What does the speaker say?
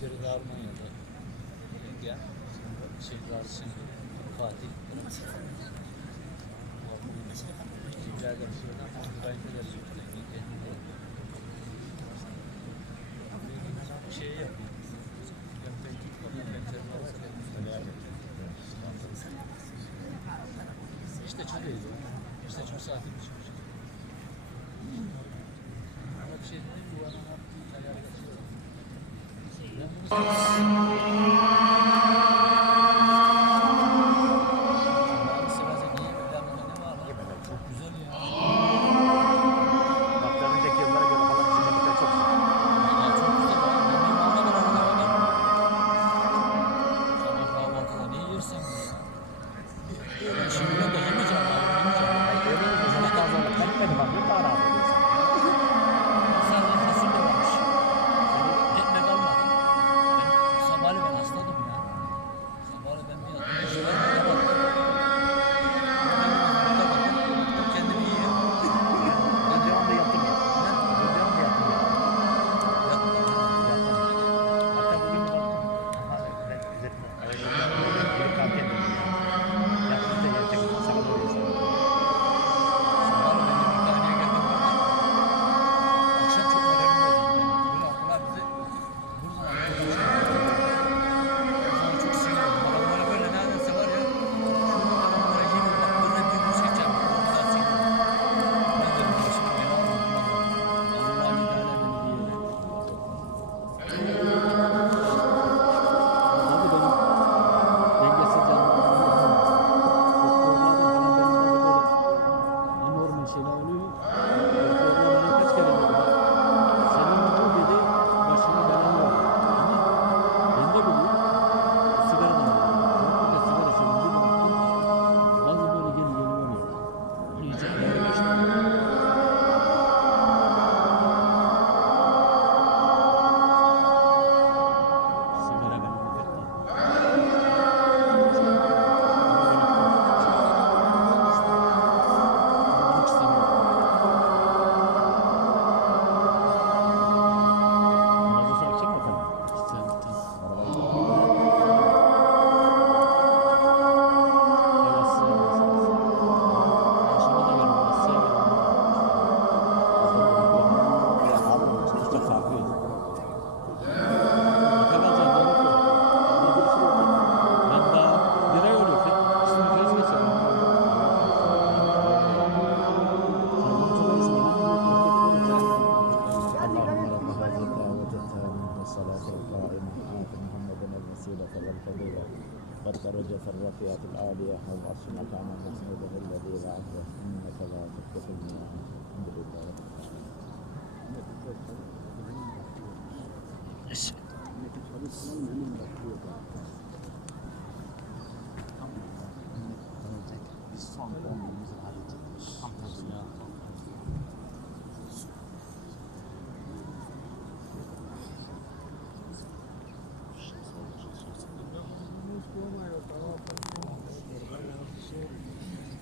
Müşteri de Almanya'da. Yengem, Rasim, Fatih. Rica ederim. Kayınpeder şey yapayım. İşte çok iyi. İşte çok sakin bir şey. Ama bir şey değil, bu adam yaptığı çok güzel ya. Bak daha önceki yıllara göre falan bizim yemekler çok güzel. Vallahi çok güzel. Benim ana kadar sabah kahvaltıda ne yersen öyle şimdi ben de yemeyeceğim. Öyle mi? Sana daha zorla kaliteli bakıyor daha rahat oluyorsun. Sadece fasulye varmış. Ekmek almadım. Sabahleyin ben hastadım ya. Sabahleyin ben bir yattım. İşte kendimi yiyorum. Ben devamlı yattım ya. Ben devamlı yattım ya. Hatta bugün baktım. Aha ben üzerine bir kalken dedim ya. Yatsız da gerçekten sana doğru insan. Sabahleyin ben bir taneye geldim. Akşam çok önemli oldu. Böyle aklılar bizi buradan çok sinir oldum. Adamlara böyle neredeyse var ya. Adamlara yemin bak böyle bir şey çarptım. O kadar sinir oldum. Ben dedim başımı beni almadım. Allah idare beni diye. Abi benim dengesiz canlılığım doktorlardan falan benim bazı böyle anormal şeyler oluyor. Doktorlar bana kaç kere dedi bak. Senin bu dedi başına bela yok. Ama ben de biliyorum. Sigaradan oluyor. Bir de sigara içiyorum. Bir baktım. Bazı böyle geliyor ya. Onu iyice ayara geçtim. Sigara beni mahvetti. Hiç istemiyorum. Namazı akşam mı kaldın? Gittim. Arabayı evet, akşama da geldim. Asya'ya geldim. Çok farklıydı. Yakalayacağım demek yok. Ben daha bir ay oluyor. İsmini kez geçelim. قد خرجت الرفيعة العالية والعرش مكانا محمودا الذي بعثه إنك لا تخلف الميعاد الحمد لله رب العالمين.